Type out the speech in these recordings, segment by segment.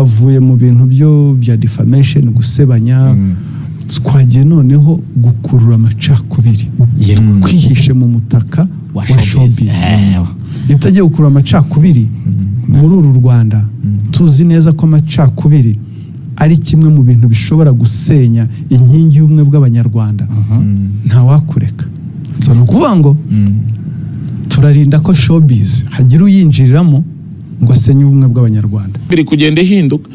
avuye mu bintu bya defamation gusebanya twagiye noneho gukurura amacakubiri kwihishe mu mutaka wa showbiz itagiye gukurura amacakubiri muri uru Rwanda tuzi neza ko amacakubiri ari kimwe mu bintu bishobora gusenya inkingi y'ubumwe bw'abanyarwanda nta wakureka so no kuvuga ngo turarinda ko showbiz hagira uyinjiriramo ngo asenye ubumwe bw'abanyarwanda biri kugenda hinduka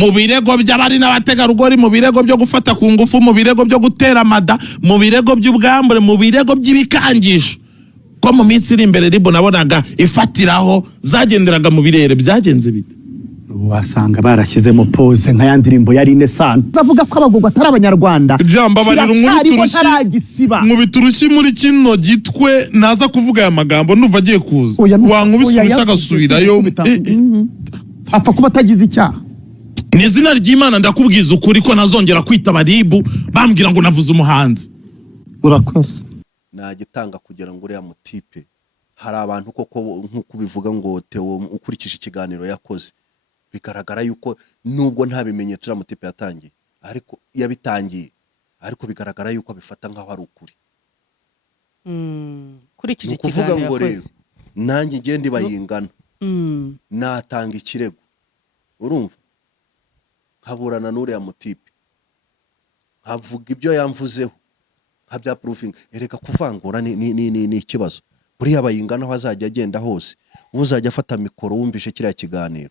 mu birego by'abari n'abategarugori mu birego byo gufata ku ngufu mu birego byo gutera amada mu birego by'ubwambure mu birego by'ibikangisho ko mu minsi iri imbere ribo nabonaga ifatiraho zagenderaga mu birere byagenze bite wasanga barashyizemo pose nka yandirimbo yari Inesano bavuga ko abagogwa atari abanyarwanda jamba barira nkubiturushi muri kino gitwe naza kuvuga aya magambo numva agiye kuza wankubisubiza agasubirayo apfa kuba atagize icyaha ni izina ry'Imana ndakubwiza ukuri ko nazongera kwita baribu bambwira ngo navuze umuhanzi urakoze nagitanga kugira ngo uriya mutipe hari abantu koko nkuko bivuga ngo Theo ukurikije ikiganiro yakoze bigaragara yuko nubwo nta bimenyetso uriya mutipe yatangiye ariko yabitangiye ariko bigaragara yuko bifata nkaho ari ukuri kurikije ikiganiro yakoze ngo rero nanjye ngende bayingana natanga ikirego urumva nkaburana n'uriya mutipe nkavuga ibyo yamvuzeho nkabya proving ereka kuvangura ni ikibazo buriya bayingana aho azajya agenda hose uzajya afata mikoro wumvishe kiriya kiganiro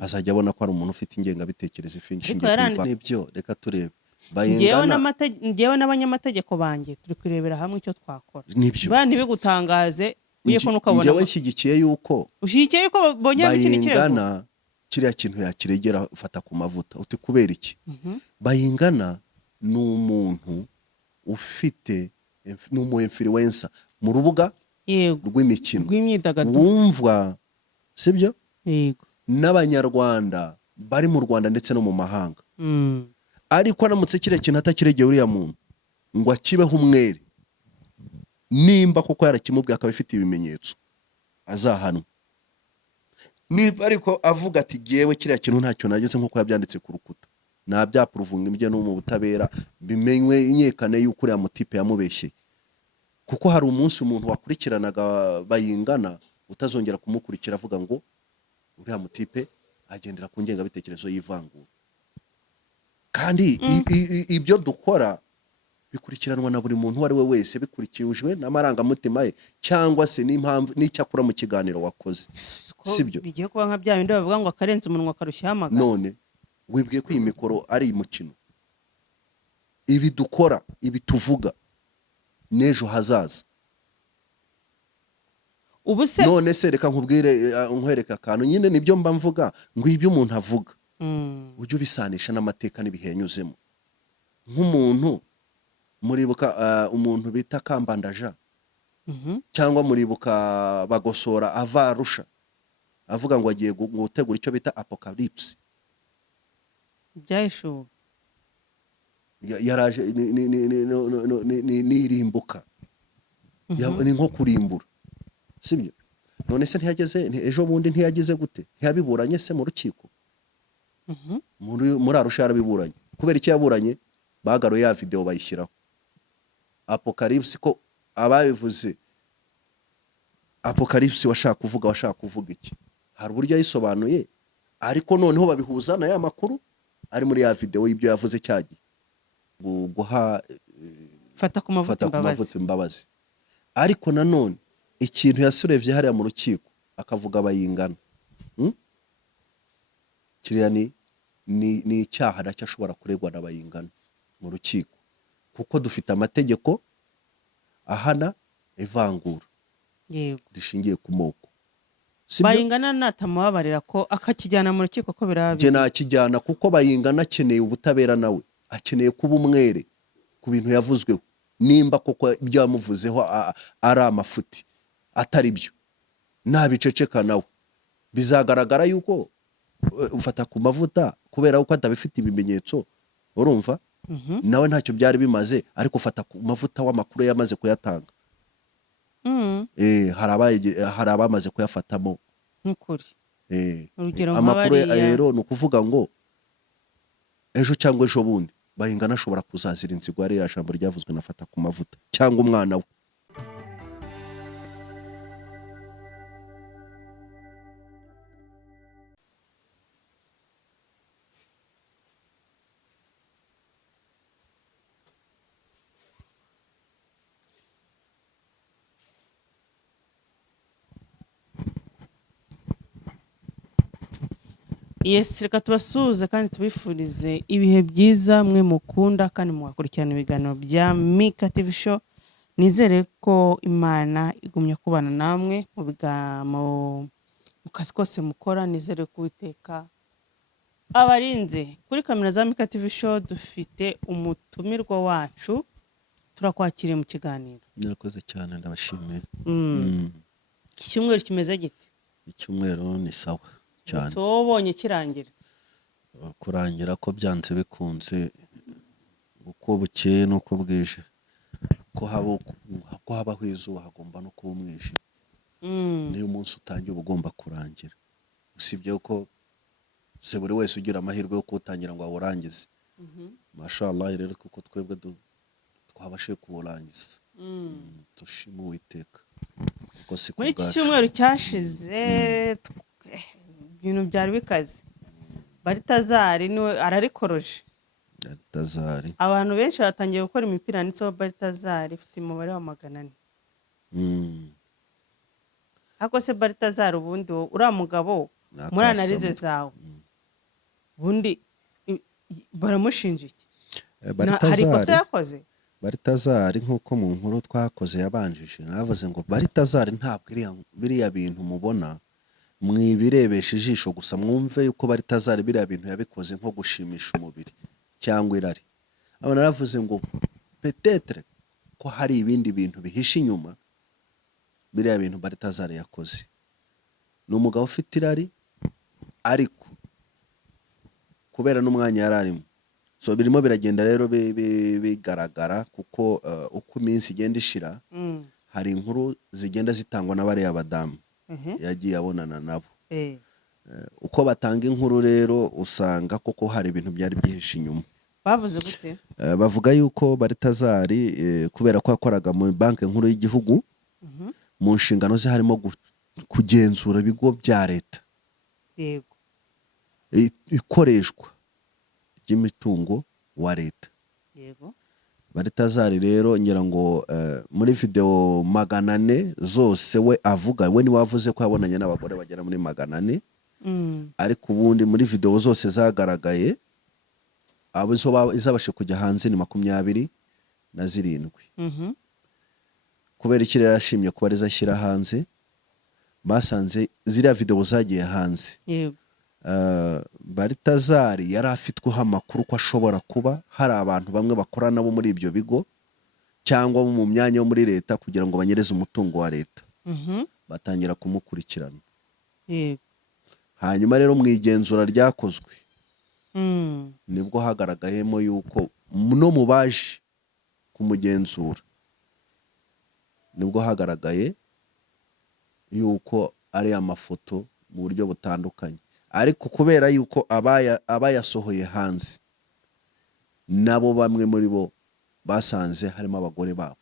azajya abona ko ari umuntu ufite ingengabitekerezo ishingiye ku nibyo reka turebe bayingana ngewe n'abanyamategeko banjye turi kurebera hamwe icyo twakora ba ntibigutangaze uye ko nukabona ngewe nshyigikiye yuko bongera ikindi kirego bayingana kiriya kintu yakiregera ufata ku mavuta uti kubera iki bayingana ni umuntu ufite n'umu influencer mu rubuga rw'imikino wumvwa sibyo n'abanyarwanda bari mu Rwanda ndetse no mu mahanga ariko aramutse kiriya kintu atakiregeye uriya muntu ngo akibeho umwere nimba koko yarakimubwiye akaba ifite ibimenyetso azahanwa niba ariko avuga ati gewe kiriya kintu ntacyo nageze nkuko yabyanditse ku rukuta nabyapuruvunga ibyo no mu butabera bimenywe inyekane yuko uriya mutipe yamubeshye kuko hari umunsi umuntu wakurikiranaga bayingana utazongera kumukurikira avuga ngo uriya mutipe agendera ku ngengabitekerezo y'ivangura kandi ibyo dukora bikurikiranwa na buri muntu wari we wese bikurikijwe n'amarangamutima ye cyangwa se n'impamvu n'icyakura mu kiganiro wakoze sibyo bigiye kuba nka bya bindi bavuga ngo akarenza umunwa akarushya amagara none wibwiye ko iyi mikoro ari umukino ibi dukora ibi tuvuga n'ejo hazaza ubuse none se reka nkubwire nkwereka akantu nyine nibyo mba mvuga ngo ibyo umuntu avuga ujye ubisanisha n'amateka n'ibihenyuzemo nk'umuntu muribuka umuntu bita Kambandaja cyangwa muribuka Bagosora ava Arusha avuga ngo agiye gutegura icyo bita apocalypse byayishuba yaraje ni irimbuka ni nko kurimbura sibyo none se ntiyageze ejo bundi ntiyagize gute ntiyabiburanye se mu rukiko muri Arusha yarabiburanye kubera iki yaburanye bagaruye ya video bayishyiraho apocalypse ko ababivuze apocalypse washaka kuvuga iki hari uburyo yayisobanuye ariko noneho babihuza na ya makuru ari muri ya video y'ibyo yavuze cyagiye guha fata ku mavuta imbabazi ariko nanone ikintu yasurevye hariya mu rukiko akavuga bayingana kiriya ni icyaha nacyo ashobora kuregwa n'abayingana mu rukiko kuko dufite amategeko ahana ivangura rishingiye ku moko bayingana natamubabarira ko akakijyana mu rukiko ko birabi je nakijyana kuko bayingana akeneye ubutabera nawe akeneye kuba umwere ku bintu yavuzweho nimba koko ibyo yamuvuzeho ari amafuti atari byo nabiceceka nawe bizagaragara yuko ufata ku mavuta kubera uko atabifite ibimenyetso urumva nawe ntacyo byari bimaze ariko ufata ku mavuta w'amakuru yamaze kuyatanga hari abamaze kuyafatamo nk'ukuri urugero amakuru nk'abariya rero ni ukuvuga ngo ejo cyangwa ejo bundi Bayingana ashobora kuzazira inzigo ya jambo ryavuzwe na Fata ku mavuta cyangwa umwana we. Yes, reka tubasuhuze kandi tubifurize ibihe byiza mwe mukunda kandi mugakurikirana ibiganiro bya Mika TV Show. Nizere ko Imana igumye kubana namwe mu kazi kose mukora. Nizere ko Uwiteka abarinze. Kuri kamera za Mika TV Show dufite umutumirwa wacu, turakwakiriye mu kiganiro. Murakoze cyane, ndabashimiye. Icyumweru kimeze gite? Icyumweru ni sawa cyane. So ubonye kirangira? Kurangira ko byanze bikunze, uko bukeye nuko bwije, ko habaho izuba hagomba no kuba umwijima. Niyo umunsi utangiye uba ugomba kurangira, usibye ko se buri wese ugira amahirwe yo kuwutangira ngo awurangize. Mashallah rero kuko twebwe twabashe kuwurangiza, dushima Uwiteka. Muri iki cyumweru cyashize ibintu byari bikaze. Baritazari niwe ararikoroje. Baritazari, abantu benshi batangiye gukora imipira yanditseho Baritazari ifite umubare wa 400. Ako se Baritazari ubundi uriya mugabo muri analize zawe ubundi baramushinja iki? Hari ikosa yakoze? Baritazari nk'uko mu nkuru twakoze yabanjije navuze ngo Baritazari ntabwo biriya bintu mubona mwibirebesha ijisho gusa, mwumve yuko Baritazari biriya bintu yabikoze nko gushimisha umubiri cyangwa irari. Aba naravuze ngo peut-être ko hari ibindi bintu bihishe inyuma biriya bintu Baritazari yakoze. Ni umugabo ufite irari, ariko kubera n'umwanya yararimo, so birimo biragenda rero bigaragara kuko uko iminsi igenda ishira hari inkuru zigenda zitangwa n'abariya badamu yagiye abonana nabo. Uko batanga inkuru rero usanga koko hari ibintu byari byihishe inyuma. Bavuze gute? Bavuga yuko Baritazari kubera ko yakoraga mu banki nkuru y'igihugu, mu nshingano ze harimo kugenzura ibigo bya leta, yego, ikoreshwa ry'imitungo wa leta. Yego. Baritazari rero ngira ngo muri video 400 zose we avuga, we ni wavuze ko yabonanye n'abagore bagera muri 400. Ariko ubundi muri video zose zagaragaye abo izabashe kujya hanze ni 27. Kubera ikirere yashimye kuba ari zashyira hanze, basanze ziriya video zagiye hanze. Yego. Baritazari yari afitweho amakuru ko ashobora kuba hari abantu bamwe bakorana bo muri ibyo bigo cyangwa mu myanya yo muri leta kugira ngo banyereze umutungo wa leta. Batangira kumukurikirana. Yego. Hanyuma rero mu igenzura ryakozwe nibwo hagaragayemo yuko no mubaje kumugenzura nibwo hagaragaye yuko ari amafoto mu buryo butandukanye, ariko kubera yuko abayasohoye hanze nabo bamwe muri bo basanze harimo abagore babo,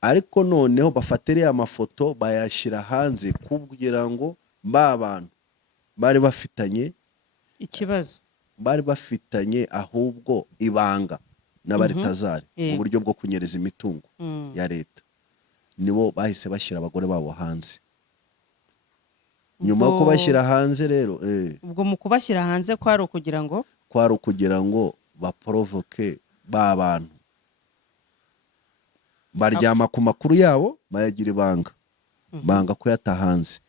ariko noneho bafatireye amafoto bayashyira hanze kugira ngo bantu bari bafitanye ikibazo, bari bafitanye ahubwo ibanga na Baritazari mu buryo bwo kunyereza imitungo ya leta, nibo bahise bashyira abagore babo hanze. Nyuma yo kubashyira hanze rero ubwo mu kubashyira hanze kwari ukugira ngo baprovoke bantu baryama ku makuru yabo bayagira ibanga, banga ko yatahanze,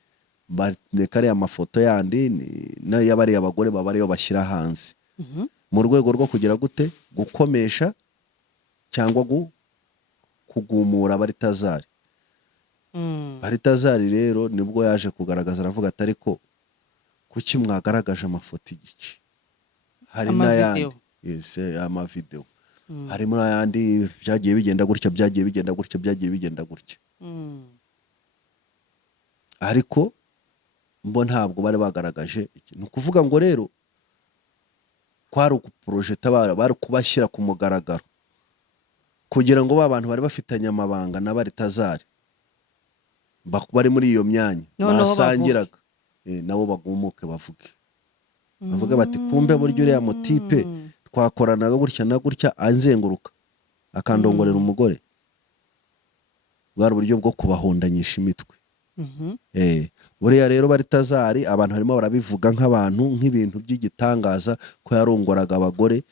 bareka ariya mafoto yandi nayo y'abariya abagore baba ariyo bashyira hanze mu rwego rwo kugira gute gukomesha cyangwa kugumura Baritazari. Baritazari rero nibwo yaje kugaragaza, aravuga ati ariko kuki mwagaragaje amafoto igice, hari n'ayandi amavideo, harimo n'ayandi byagiye bigenda gutya, ariko mbo ntabwo bari bagaragaje ikintu kuvuga ngo rero kwari ukuprojeta bari kubashyira ku mugaragaro kugira ngo ba bantu bari bafitanye amabanga na bari tazari bari muri iyo myanya basangiraga nabo bagumuke bavuge bavuga bati kumbe buryo uriya mutipe twakoranaga gutya na gutya anzenguruka akandongorera umugore bwari uburyo bwo kubahondanyisha imitwe buriya rero bari tazari abantu harimo barabivuga nk'abantu nk'ibintu by'igitangaza ko yarongoraga abagore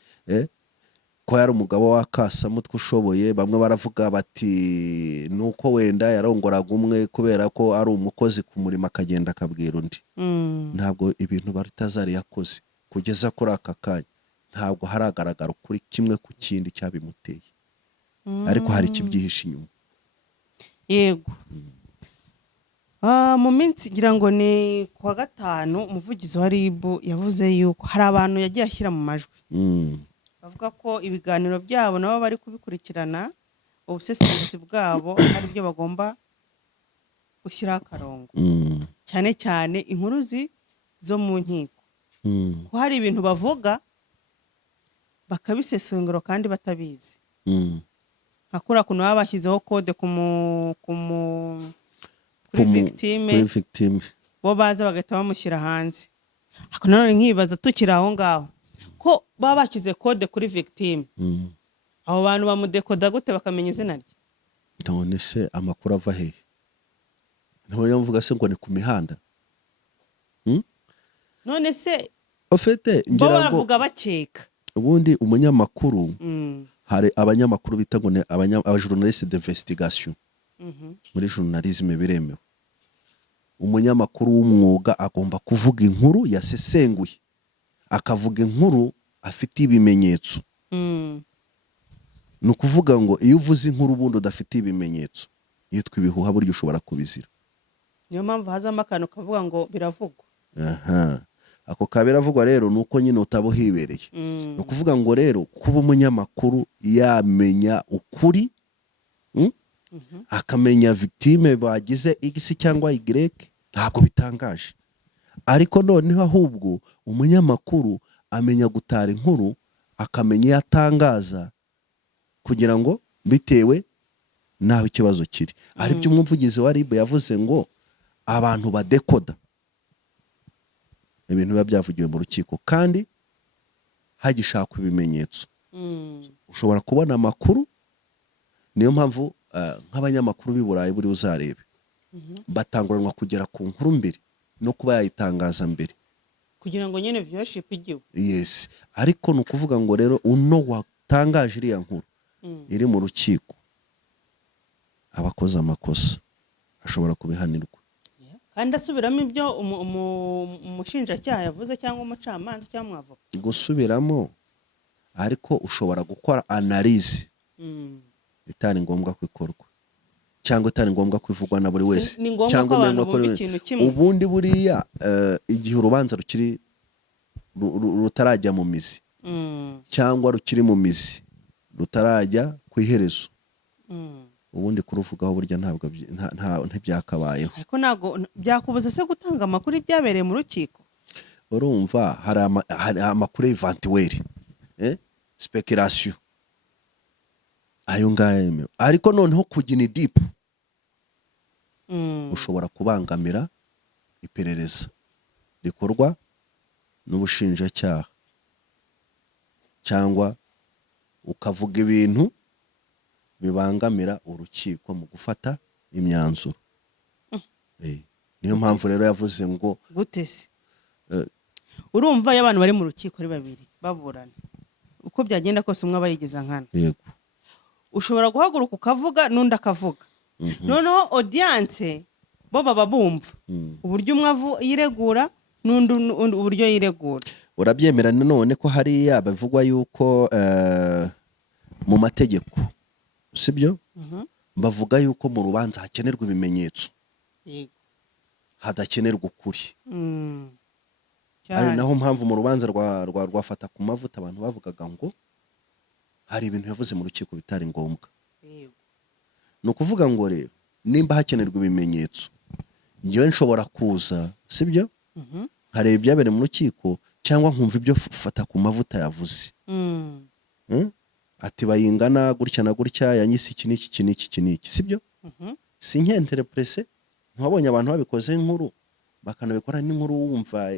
ko yari umugabo w'akasamutwe ushoboye bamwe baravuga bati nuko wenda yarongoraga umwe kubera ko ari umukozi ku murimo akagenda akabwira undi ntabwo ibintu bari tazari yakoze kugeza kuri aka kanya ntabwo haragaragara kuri kimwe ku kindi cyabimuteye ariko hari ikibyihishe inyuma yego mu minsi ngira ngo ni kuwa gatanu umuvugizi wa RIB yavuze yuko hari abantu yagiye ashyira mu majwi bavuga ko ibiganiro byabo nabo bari kubikurikirana ubusesenguzi bwabo ari byo bagomba gushyiraho akarongo cyane cyane inkuru zo mu nkiko ko hari ibintu bavuga bakabisesengura kandi batabizi nka kuriya kuntu baba bashyizeho kode kuri victime bo baza bagahita bamushyira hanze ariko nanone nkibaza tukiri aho ngaho ko baba bashyize kode kuri victime abo bantu bamudekoda gute bakamenya izina rye none se amakuru ava hehe ntoya mvuga se ngo ni ku mihanda none se ofete bo baravuga bakeka ubundi umunyamakuru hari abanyamakuru bita ngo ni abajournaliste d'investigation muri journalisme biremewe umunyamakuru w'umwuga agomba kuvuga inkuru yasesenguye akavuga inkuru afite ibimenyetso ni ukuvuga ngo iyo uvuze inkuru ubundi udafite ibimenyetso yitwa ibihuha buryo ushobora kubizira niyo mpamvu hazamo akantu kavuga ngo biravugwa ako kabiravugwa rero nuko nyine utabuhibereye ni ukuvuga ngo rero kuba umunyamakuru yamenya ukuri akamenya victime bagize X cyangwa Y ntabwo bitangaje ariko noneho ahubwo umunyamakuru amenya gutara inkuru akamenya yatangaza kugira ngo bitewe naho ikibazo kiri ari byo umuvugizi wa RIB yavuze ngo abantu badekoda ibintu biba byavugiwe mu rukiko kandi hagishakwa ibimenyetso ushobora kubona amakuru niyo mpamvu nk'abanyamakuru b'i Burayi buri uzarebe batanguranwa kugera ku nkuru mbere no kuba yayitangaza mbere kugira ngo nyine viewership igiwe yes ariko ni ukuvuga ngo rero uno watangaje iriya nkuru iri mu rukiko abakoze amakosa ashobora kubihanirwa kandi asubiramo ibyo umushinjacyaha yavuze cyangwa umucamanza cyangwa umwavoka gusubiramo ariko ushobora gukora analyse itari ngombwa kwikorwa cyangwa itari ngombwa kwivugwa na buri wese cyangwa abantu bumva ikintu kimwe ubundi buriya igihe urubanza rutarajya mu mizi cyangwa rukiri mu mizi rutarajya ku iherezo ubundi kuruvugaho burya ntabwo ntibyakabayeho ariko ntabwo byakubuza se gutanga amakuru ibyabereye mu rukiko urumva hari amakuru y'eventuel speculation ayo ngayo ariko noneho kugina deep ushobora kubangamira iperereza rikorwa n'ubushinjacyaha cyangwa ukavuga ibintu bibangamira urukiko mu gufata imyanzuro niyo mpamvu rero yavuze ngo gute se urumva iyo abantu bari mu rukiko ari babiri baburana uko byagenda kose umwe aba yigeza nkana yego ushobora guhaguruka ukavuga n'undi akavuga noneho audience bo baba bumva uburyo umwe yiregura n'undi uburyo yiregura urabyemera none ko hariya bavugwa yuko mu mategeko sibyo bavuga yuko mu rubanza hakenerwa ibimenyetso hadakenerwa ukuri ari naho mpamvu mu rubanza rwafata ku mavuta abantu bavugaga ngo hari ibintu yavuze mu rukiko bitari ngombwa ni ukuvuga ngo rero nimba hakenerwa ibimenyetso njyewe nshobora kuza sibyo nkareba ibyabereye mu rukiko cyangwa nkumva ibyo fata ku mavuta yavuze ati bayingana gutya na gutya yanyise iki n'iki sibyo si nkenterepurese ntabonye abantu babikoze inkuru bakanabikora n'inkuru wumva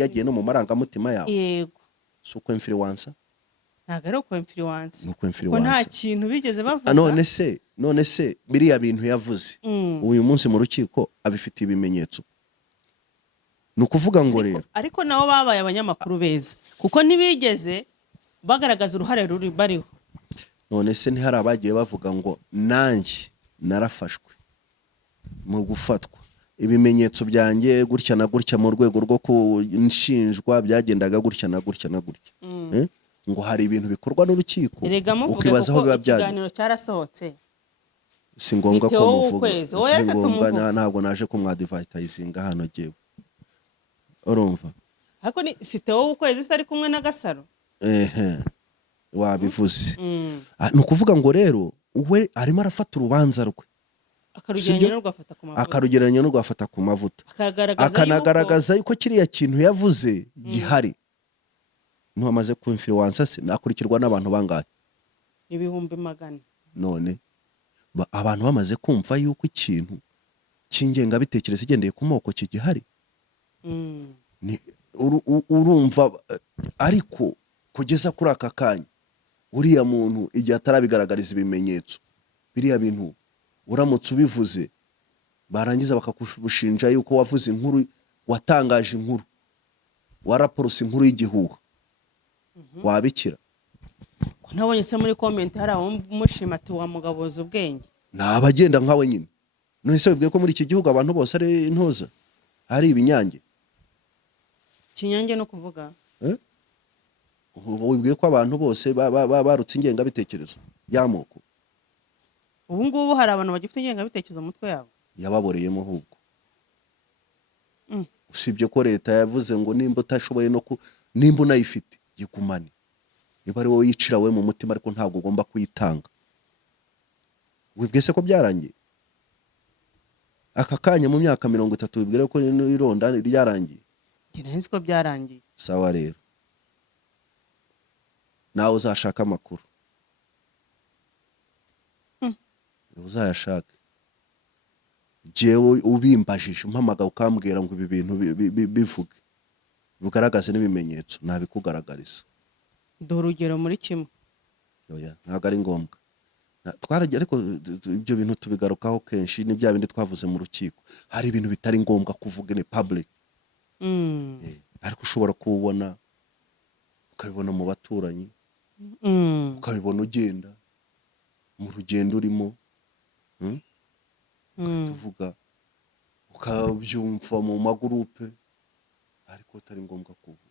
yagiye no mu marangamutima yawe yego si uko influencer ntabwo ari uko influence Nuko kuko influence. nta kintu bigeze bavuga none se biriya bintu yavuze uyu munsi mu rukiko abifitiye ibimenyetso ni ukuvuga ngo rero ariko nabo babaye abanyamakuru beza kuko ntibigeze bagaragaza uruhare ruri bariho none se ntihari abagiye bavuga ngo nanjye narafashwe mu gufatwa ibimenyetso byanjye gutya na gutya mu rwego rwo kunshinjwa byagendaga gutya na gutya na gutya ngo hari ibintu bikorwa n'urukiko erega muvuge ukibaza aho kuko biba byagiye ikiganiro cyarasohotse si ngombwa ko Theo muvuga w'ukwezi, si oya reka ngombwa tumuvuge. ntabwo naje kumwadvertisinga hano jewe urumva ariko ni Theo w'ukwezi se ari kumwe na Gasaro wabivuze ni ukuvuga ngo rero we arimo arafata urubanza rwe akarugeranya no rwafata ku mavuta akarugeranya no rwafata ku mavuta akanagaragaza yuko kiriya kintu yavuze gihari ntuhamaze ku influencer se nakurikirwa n'abantu bangahe ibihumbi magana none abantu bamaze kumva yuko ikintu cy'ingengabitekerezo igendeye ku moko kigihari urumva ariko kugeza kuri aka kanya uriya muntu igihe atarabigaragariza ibimenyetso biriya bintu uramutse ubivuze barangiza bakagushinja yuko wavuze inkuru watangaje inkuru waraporose inkuru y'igihuha wabikira ko nabonye se muri comment hari umushima ati wa mugaboza ubwenge nabagenda nkawe nyine none se wibwiye ko muri iki gihugu abantu bose ari intoza ari ibinyange kinyange no kuvuga wibwiye ko abantu bose barutse ingengabitekerezo y'amoko ubu ngubu hari abantu bagifite ingengabitekerezo mu mutwe yabo yababoreyemo ahubwo usibye ko leta yavuze ngo nimba utashoboye nimba unayifite yigumane niba ari wowe yicira we mu mutima ariko ntabwo ugomba kuyitanga wibwiye se ko byarangiye aka kanya mu myaka 30 wibwire ko ironda ryarangiye nzi ko byarangiye sawa rero nawe uzashaka amakuru uzayashake jewe ubimbajije umpamaga ukambwira ngo ibi bintu bivuge bigaragaze n'ibimenyetso nabikugaragariza do urugero muri kimwe oya ntabwo ari ngombwa twaragiye ariko ibyo bintu tubigarukaho kenshi ni bya bindi twavuze mu rukiko hari ibintu bitari ngombwa kuvuga ni public ariko ushobora kubona ukabibona mu baturanyi ukabibona ugenda mu rugendo urimo tuvuga ukabyumva mu magurupe ariko atari ngombwa kuvuga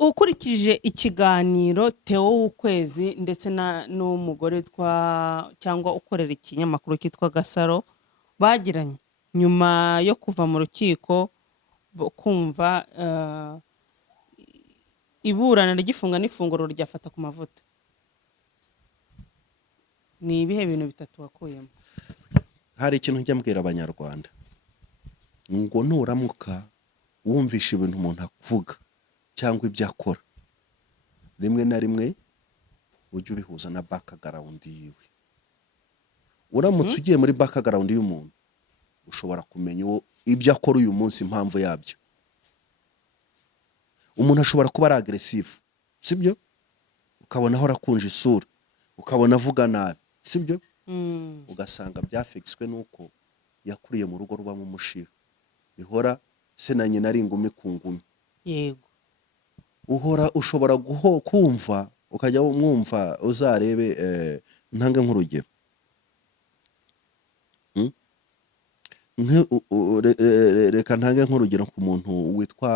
ukurikije ikiganiro Theo w'ukwezi ndetse n'umugore cyangwa ukorera ikinyamakuru cyitwa Gasaro bagiranye nyuma yo kuva mu rukiko kumva iburana ry'ifunga n'ifunguro ryafata ku mavuta ni ibihe bintu bitatu wakuyemo hari ikintu njya mbwira abanyarwanda ngo nuramuka wumvisha ibintu umuntu avuga cyangwa ibyo akora rimwe na rimwe ujye ubihuza na background yiwe uramutse ugiye muri background y'umuntu ushobora kumenya ibyo akora uyu munsi impamvu yabyo umuntu ashobora kuba ari aggressive sibyo ukabona aho rakunje isura ukabona avuga nabi sibyo ugasanga byafixwe nuko yakuriye mu rugo rubamo umushira bihora se na nyina ari ingumi ku ngumi yego uhora ushobora kumva ukajya umwumva uzarebe ntange nk'urugero reka ntange nk'urugero ku muntu witwa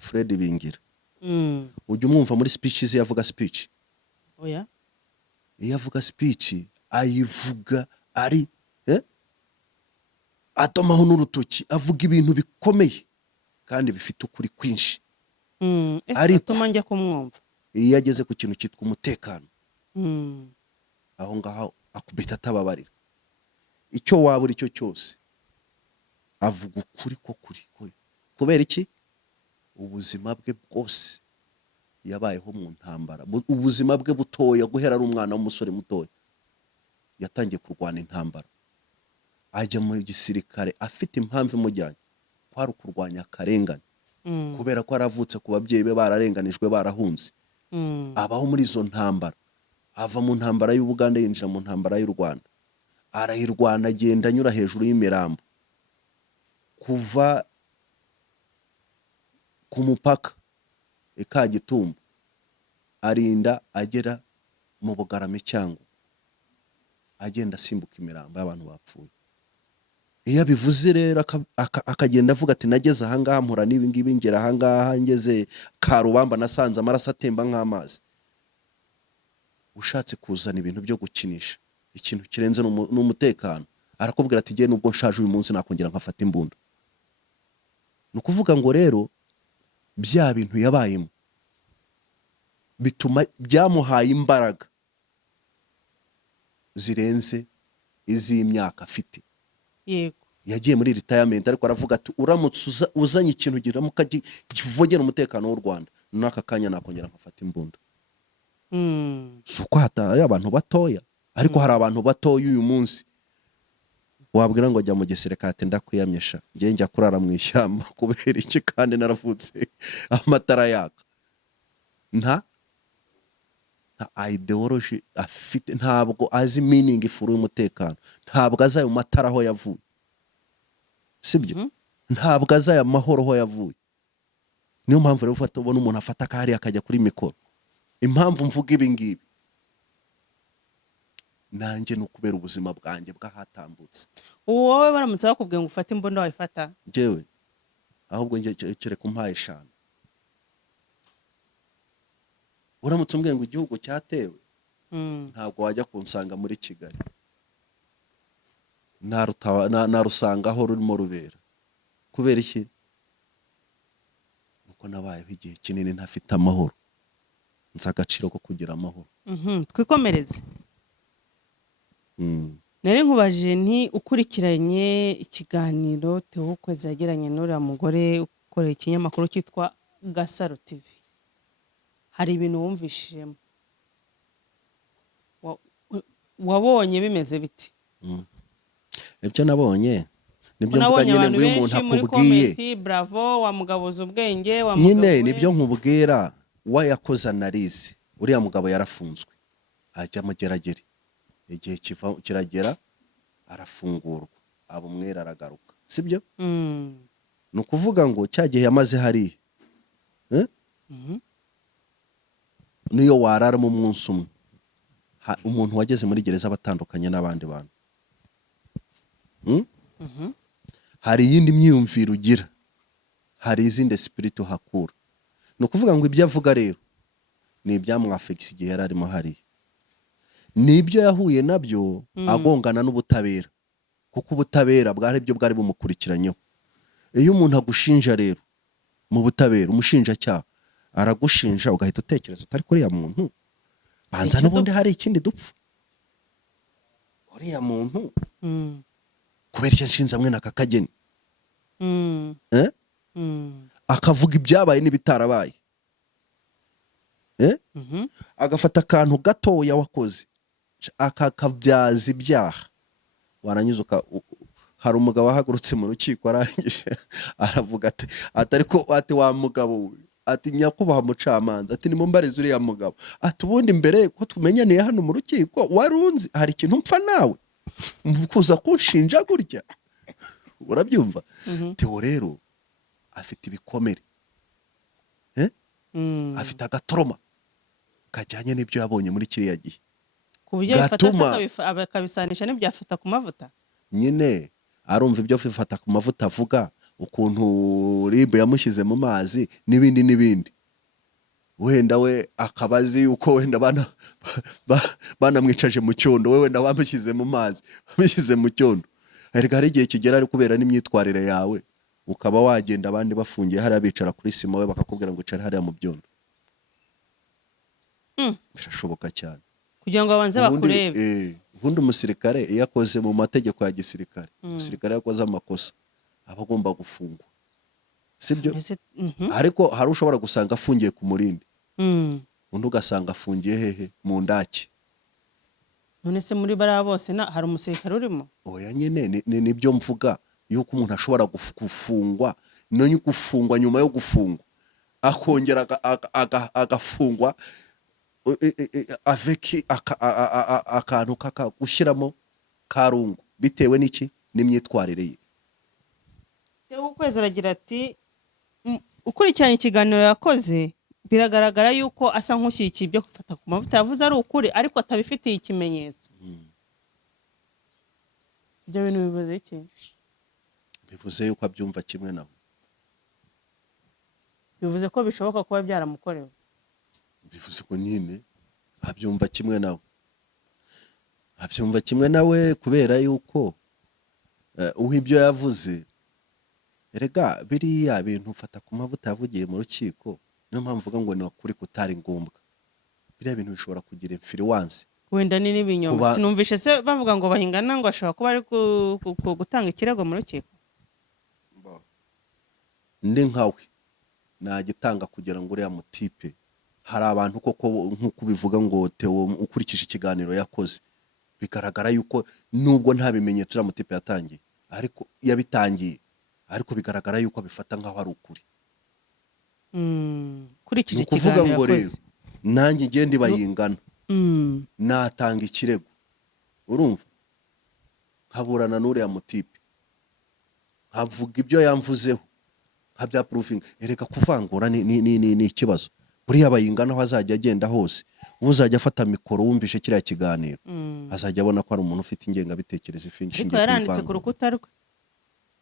Fred Bingira ujya umwumva muri speeches yavuga speech oya iyo avuga speech ayivuga ari atomaho n'urutoki avuga ibintu bikomeye kandi bifite ukuri kwinshi ariko njya kumwumva iyo ageze ku kintu cyitwa umutekano aho ngaho akubita atababarira icyo wabura icyo cyose avuga ukuri ko kuri kubera iki ubuzima bwe bwose yabayeho mu ntambara. Ubuzima bwe butoya guhera ari umwana w'umusore mutoya yatangiye kurwana intambara, ajya mu gisirikare afite impamvu imujyanye kwari kurwanya akarengane kubera ko aravutse ku babyeyi be bararenganijwe barahunze. Abaho muri izo ntambara, ava mu ntambara y'Ubugande yinjira mu ntambara y'u Rwanda, arayirwana agenda anyura hejuru y'imirambo kuva ku mupaka Kagitumba arinda agera mu Bugarama Cyangugu, agenda asimbuka imirambo y'abantu bapfuye. Iyo abivuze rero akagenda avuga ati nageze ahangaha mpura n'ibi ngibi, ngera ahangaha ngeze Karubamba nasanze amaraso atemba nk'amazi. Ushatse kuzana ibintu byo gukinisha ikintu kirenze n'umutekano, arakubwira ati giye nubwo nshaje uyu munsi nakongera nkafata imbunda. Nukuvuga ngo rero bya bintu yabayemo bituma byamuhaye imbaraga zirenze iz'imyaka afite. Yego. Yagiye muri retirement ariko aravuga ati uramutse uzanye ikintu giramuka kivogera umutekano w'u Rwanda n'aka kanya nakongera nkafata imbunda. Suko hatari abantu batoya, ariko hari abantu batoya uyu munsi wabwira ngo ajya mu gisirikare ati ndakwiyamyesha ngiye njya kurara mu ishyamba kubera iki kandi naravutse amatara yaka. Nta ideology afite, ntabwo azi meaning ifuru y'umutekano, ntabwo azi ayo matara aho yavuye, sibyo? Ntabwo azi aya mahoro aho yavuye. Niyo mpamvu rero ubona umuntu afata akahari akajya kuri mikoro. Impamvu mvuga ibi ngibi nanjye no kubera ubuzima bwanjye bwahatambutse. Wowe baramutse bakubwiye ngo ufate imbunda wayifata? Jewe ahubwo ngiye kereka umpaye 5. Uramutse umbwiye ngo igihugu cyatewe, ntabwo wajya kunsanga muri Kigali, narusanga aho rurimo rubera. Kubera iki? Nuko nabayeho igihe kinini ntafite amahoro, nzi agaciro ko kugira amahoro. Twikomereze. Nari nkubaje nti ukurikiranye ikiganiro Theo Kwezi yagiranye n'uriya mugore ukorera ikinyamakuru cyitwa Gasaro TV, hari ibintu wumvishijemo, wabonye bimeze biti? Ibyo nabonye nibyo mvuga nyine ngo uyu muntu akubwiye bravo wa mugaboza ubwenge wa nyine nibyo nkubwira wayakoze analize. Uriya mugabo yarafunzwe ajya mu geragere, igihe kiragera arafungurwa, abo mwera aragaruka, sibyo? Nukuvuga ngo cyagihe yamaze hari niyo warara mu munsi umwe umuntu wageze muri gereza abatandukanye n'abandi bantu. Hari yindi myumviro ugira, hari izindi spirit uhakura. Nukuvuga ngo ibyo avuga rero ni ibyamwafekisi igihe yari arimo hari, nibyo yahuye nabyo agongana n'ubutabera, kuko ubutabera bwari byo bwari bumukurikiranyeho. Iyo umuntu agushinja rero mu butabera, umushinjacyaha aragushinja ugahita utekereza utari kuri ya muntu banza n'ubundi hari ikindi dupfa uriya muntu kubera icyo nshinza mwe nakakageni akavuga ibyabaye n'ibitarabaye, agafata akantu gatoya wakoze akakabyaza ibyaha. Waranyuze hari umugabo wahagurutse mu rukiko arangije aravuga ati ariko ati wa mugabo ati nyakubaha mucamanza ati nimumbarize uriya mugabo ati ubundi mbere ko tumenyaniye hano mu rukiko warunzi hari ikintu mpfa nawe kuza kunshinja gutya. Urabyumva? Theo rero afite ibikomere, afite agatoroma kajyanye n'ibyo yabonye muri kiriya gihe, kuburyo akabisanisha n'ibyafata ku mavuta. Nyine arumva ibyo fifata ku mavuta avuga ukuntu ribe yamushyize mu mazi n'ibindi wenda we akabazi uko wenda banamwicaje mu cyondo, we wenda bamushyize mu mazi bamushyize mu cyondo. Erega hari igihe kigera ari kubera n'imyitwarire yawe ukaba wagenda abandi bafungiye hariya bicara kuri sima, we bakakubwira ngo ucare hariya mu byondo. Birashoboka cyane kugira ngo abanze bakurebe. Ubundi umusirikare iyo akoze mu mategeko ya gisirikare, umusirikare yakoze amakosa aba agomba gufungwa, sibyo? Ese Ariko hari ushobora gusanga afungiye ku murindi, mm. undi ugasanga afungiye hehe mu ndaki. None se muri bariya bose hari umusirikare urimo? Oya nyine nibyo mvuga yuko umuntu ashobora gufungwa, none gufungwa nyuma yo gufungwa akongera agafungwa avec akantu gushyiramo karungu bitewe n'iki n'imyitwarire ye. Tewe ukwezi aragira ati ukurikiranye ikiganiro yakoze biragaragara yuko asa nk'ushyigikiye ibyo gufata ku mavuta yavuze ari ukuri ariko atabifitiye ikimenyetso. Ibyo bintu bivuze iki? Bivuze yuko abyumva kimwe nawe. Bivuze ko bishoboka kuba byaramukorewe. Bivuze ko nyine abyumva kimwe nawe. Abyumva kimwe nawe kubera yuko ibyo yavuze, erega biriya bintu ufata ku mavuta yavugiye mu rukiko, niyo mpamvu mvuga ngo ni ukuri kutari ngombwa. Biriya bintu bishobora kugira influence. Wenda ni n'ibinyoma. Sinumvishe se bavuga ngo Bayingana ngo ashobora kuba ari gutanga ikirego mu rukiko. Ndi nkawe nagitanga kugira ngo uriya mutipe, hari abantu koko nk'uko bivuga ngo Theo ukurikije ikiganiro yakoze bigaragara yuko nubwo nta bimenyetso uriya mutipe yatangiye ariko yabitangiye, ariko bigaragara yuko abifata nk'aho ari ukuri. Kurikije ikiganiro yakoze. Ngo rero nanjye ngende Bayingana natanga ikirego, urumva, nkaburana n'uriya mutipe, nkavuga ibyo yamvuzeho, nkabya proving. Erega kuvangura ni ikibazo. Buriya Bayingana aho azajya agenda hose, uzajya afata mikoro wumvishe kiriya kiganiro azajya abona ko ari umuntu ufite ingengabitekerezo ifinshi. Ariko yaranditse ku rukuta rwe,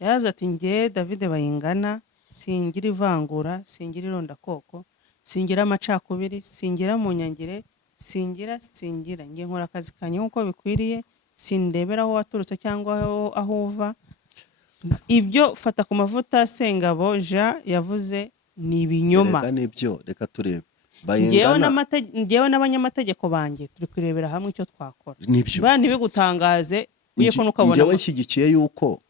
yaravuze ati njye David Bayingana singira ivangura, singira irondakoko, singira amacakubiri, singira mu nyangire, singira njye nkora akazi kanye nk'uko bikwiriye, sindebera aho waturutse cyangwa aho uva. Ibyo fata ku mavuta Sengabo Jean yavuze ni ibinyoma. Reka nibyo, reka turebe. Ngewe n'abanyamategeko banjye turi kurebera hamwe icyo twakora. Nibyo. Bani bigutangaze uye ko nukabona. Ngewe nshyigikiye yuko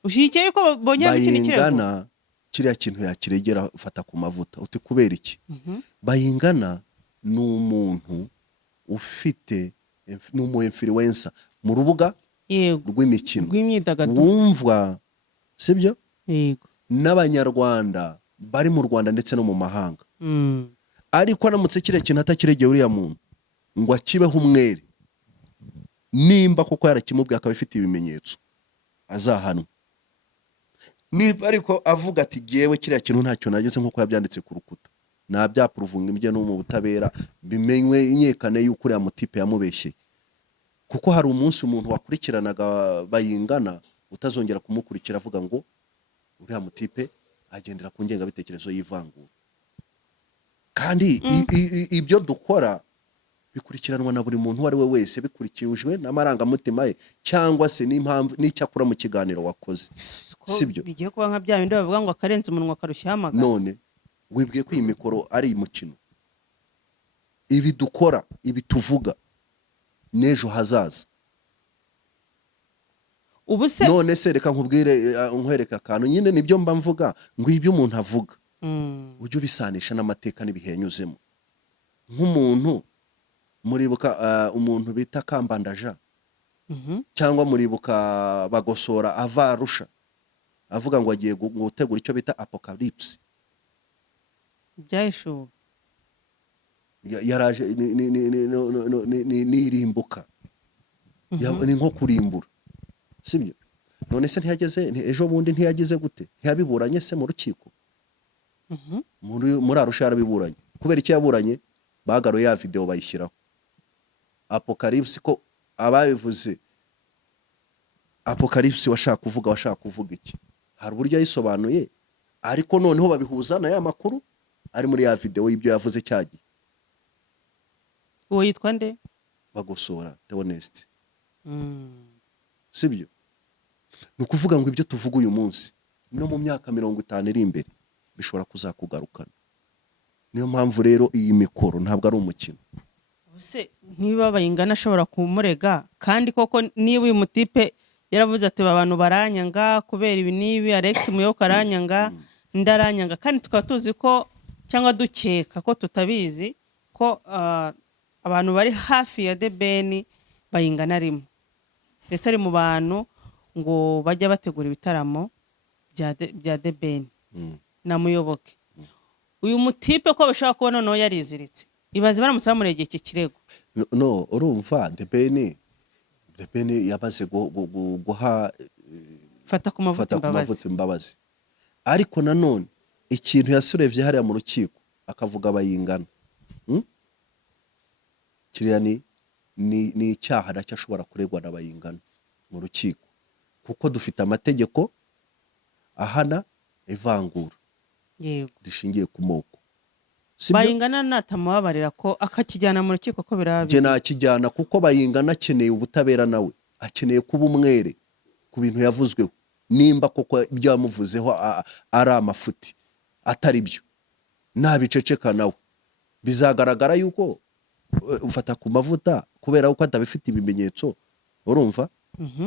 bongera ikindi kirego. Bayingana kiriya kintu yakiregera fata ku mavuta. Uti kubera iki? Bayingana ni umuntu ufite n'umu influencer mu rubuga rw'imikino, rw'imyidagaduro, wumvwa, sibyo? Yego. N'abanyarwanda bari mu Rwanda ndetse no mu mahanga. Ariko aramutse kiriya kintu atakiregeye uriya muntu ngo akibeho umwere, nimba koko yarakimubwiye akaba ifite ibimenyetso, azahanwa. Niba ariko avuga ati gewe kiriya kintu ntacyo nageze nk'uko yabyanditse ku rukuta, nabyapuruvunga ibyo no mu butabera bimenywe inyekane y'uko uriya mutipe yamubeshye. Kuko hari umunsi umuntu wakurikiranaga Bayingana utazongera kumukurikira avuga ngo uriya mutipe agendera ku ngengabitekerezo y'ivangura. Kandi ibyo dukora bikurikiranwa na buri muntu uwo ari we wese, bikurikijwe n'amarangamutima ye cyangwa se n'impamvu n'icyakura mu kiganiro wakoze, sibyo? Bigiye kuba nka bya bindi bavuga ngo akarenze umunwa karushya amagana. None wibwiye ko iyi mikoro ari umukino? Ibi dukora, ibi tuvuga n'ejo hazaza. Ubuse none se reka nkubwire, nkwereka akantu nyine nibyo mba mvuga ngo ibyo umuntu avuga ujye ubisanisha n'amateka n'ibihenyuzemo. Nk'umuntu muribuka umuntu bita Kambandaja, cyangwa muribuka Bagosora ava Arusha avuga ngo agiye gutegura icyo bita apocalypse. Byayishuwe yaraje nirimbuka, ni nko kurimbura, sibyo? None se ntiyageze ejo bundi ntiyagize gute? Ntiyabiburanye se mu rukiko? Muri Arusha yarabiburanye. Kubera iki yaburanye? Bagaruye ya video bayishyiraho apocalypse. Ko ababivuze apocalypse washaka kuvuga iki? Hari uburyo yayisobanuye, ariko noneho babihuza na ya makuru ari muri ya video y'ibyo yavuze cyagiye. Uwo yitwa nde? Bagosora Theoneste. Sibyo? Ni ukuvuga ngo ibyo tuvuga uyu munsi no mu myaka 50 iri imbere bishobora kuzakugarukana. Niyo mpamvu rero iyi mikoro ntabwo ari umukino. Ubuse niba Bayingana ashobora kumurega, kandi koko niba uyu mutipe yaravuze ati abantu baranyanga kubera ibi n'ibi, Alex Muyoboke aranyanga, ndaranyanga, kandi tukaba tuzi ko cyangwa dukeka ko tutabizi ko abantu bari hafi ya The Ben Bayingana arimo, ndetse ari mu bantu ngo bajya bategura ibitaramo bya The Ben na Muyoboke. Uyu mutipe ko bashaka kuba noneho yariziritse, ibaze baramutse bamurega iki kirego. No, urumva The Ben yabaze guha Fata ku mavuta imbabazi, ariko nanone ikintu yasurevye hariya mu rukiko akavuga Bayingana, kiriya ni icyaha nacyo ashobora kuregwa na Bayingana mu rukiko, kuko dufite amategeko ahana ivangura rishingiye ku moko. Bayingana natamubabarira ko akakijyana mu rukiko ko birabi je nakijyana, kuko Bayingana akeneye ubutabera, nawe akeneye kuba umwere ku bintu yavuzweho, nimba koko ibyo yamuvuzeho ari amafuti atari byo, nabiceceka nawe bizagaragara yuko ufata ku mavuta kubera uko atabifite ibimenyetso, urumva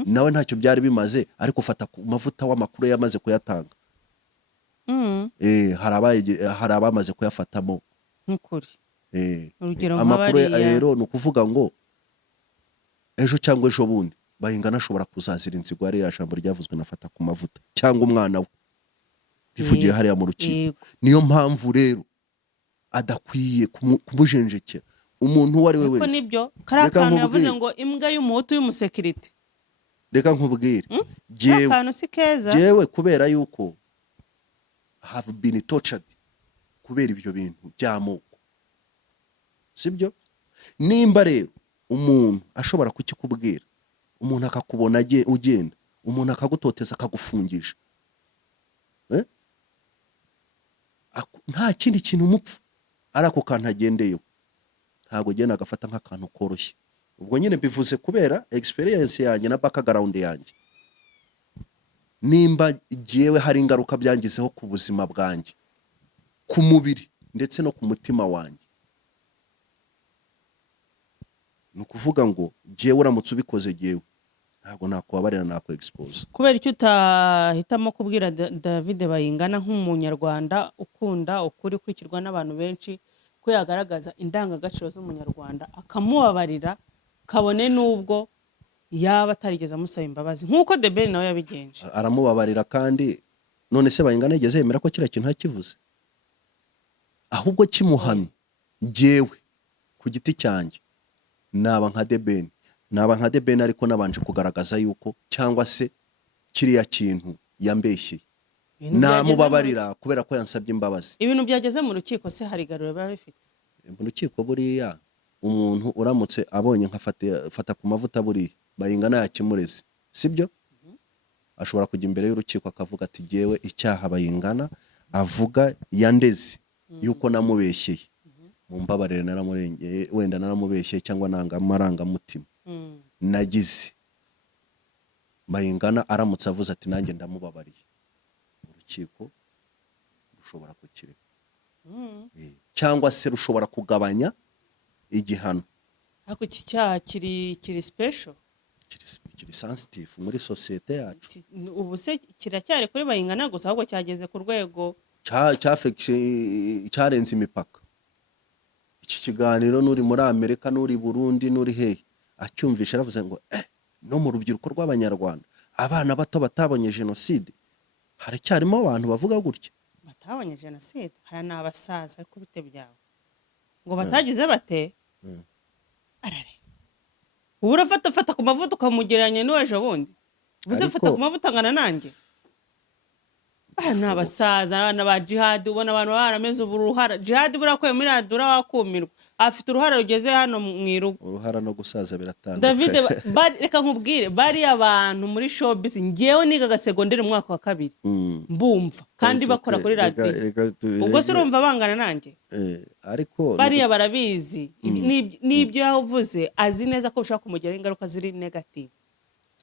nawe ntacyo byari bimaze, ariko ufata ku mavuta w'amakuru yamaze kuyatanga. Hari abamaze kuyafatamo nk'ukuri. Amakuru rero ni ukuvuga ngo ejo cyangwa ejo bundi Bayingana ashobora kuzazira inzigo hariya jambo ryavuzwe nafata ku mavuta, cyangwa umwana we bivugiye hariya mu rukiko. Niyo mpamvu rero adakwiye kumujenjekera umuntu uwo ari we wese. Ko nibyo karakano yavuze ngo imbwa y'umuhutu y'umusekirite. Reka nkubwire, jewe kubera yuko have been tortured kubera ibyo bintu by'amoko, sibyo? Nimba rero umuntu ashobora kukikubwira, umuntu akakubona ugenda, umuntu akagutoteza akagufungisha, nta kindi kintu umupfa ari ako kantu agendeyeho, ntabwo ugenda agafata nk'akantu koroshye. Ubwo nyine bivuze kubera experience yanjye na background yanjye, nimba jewe hari ingaruka byangizeho ku buzima bwanjye, ku mubiri ndetse no ku mutima wanjye, ni ukuvuga ngo jewe uramutse ubikoze jewe ntabwo nakubabarira, nako expose. Kubera icyo utahitamo kubwira David Bayingana nk'umunyarwanda ukunda ukuri, ukurikirwa n'abantu benshi, ko yagaragaza indangagaciro z'umunyarwanda akamubabarira, kabone n'ubwo yaba atarigeze amusaba imbabazi nk'uko The Ben nawe yabigenje. Aramubabarira, kandi none se Bayingana yigeze yemera ko kira kintu hakivuze? Ahubwo kimuhamye jewe ku giti cyanjye naba nka The Ben, ariko nabanje kugaragaza yuko cyangwa se kiriya kintu yambeshyeye, namubabarira kubera ko yansabye imbabazi. Ibintu byageze mu rukiko se hari garura biba bifite? Mu rukiko buriya umuntu uramutse abonye fata ku mavuta buriya Bayingana yakimureze, sibyo? Ashobora kujya imbere y'urukiko akavuga ati jewe icyaha Bayingana avuga yandeze yuko namubeshyeye, mumbabarire naramurengeye, wenda naramubeshyeye cyangwa marangamutima nagize. Bayingana aramutse avuze ati nanjye ndamubabariye, urukiko rushobora kukireka, cyangwa se rushobora kugabanya igihano. Ariko iki cyaha kiri special, kiri sensitive muri societe yacu. Ubu se kiracyari kuri Bayingana gusa, ahubwo cyageze ku rwego cyarenze imipaka. Iki kiganiro nuri muri Amerika, nuri Burundi, nuri hehe, acyumvisha aravuze ngo no mu rubyiruko rw'abanyarwanda abana bato batabonye jenoside haracyarimo abantu bavuga gutya. Batabonye jenoside hari n'abasaza ariko bite byawe ngo batagize bate. Arare ubu urafata ku mavuta ukamugereranya n'uwejo bundi, ubuze fata ku mavuta angana nanjye. N'abasaza, abana ba Jihad, ubona abantu barameze uruhara. Jihad burakoye muri radura wakumirwa, afite uruhara rugeze hano mu irugo. Uruhara no gusaza biratandukanye. David reka nkubwire, bari abantu muri showbiz, ngewe nigaga segonderi mwaka wa 2 mbumva kandi bakora kuri radio. Ubwo se urumva bangana nanjye? Ariko bari barabizi nibyo yavuze, azi neza ko ushaka kumugera ingaruka ziri negative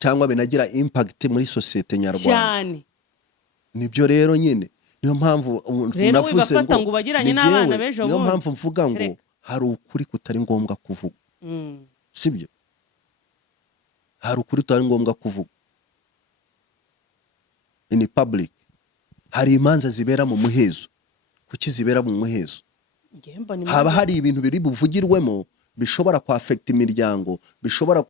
cyangwa binagira impact muri societe nyarwanda cyane. Nibyo rero nyine niyo mpamvu navuze ngo bagiranye n'abana bejo, niyo mpamvu mvuga ngo hari ukuri kutari ngombwa kuvuga, sibyo? Hari ukuri kutari ngombwa kuvuga. in public. Hari imanza zibera mu muhezo. Kuki zibera mu muhezo? Haba hari ibintu biri buvugirwemo bishobora kwa affect imiryango, bishobora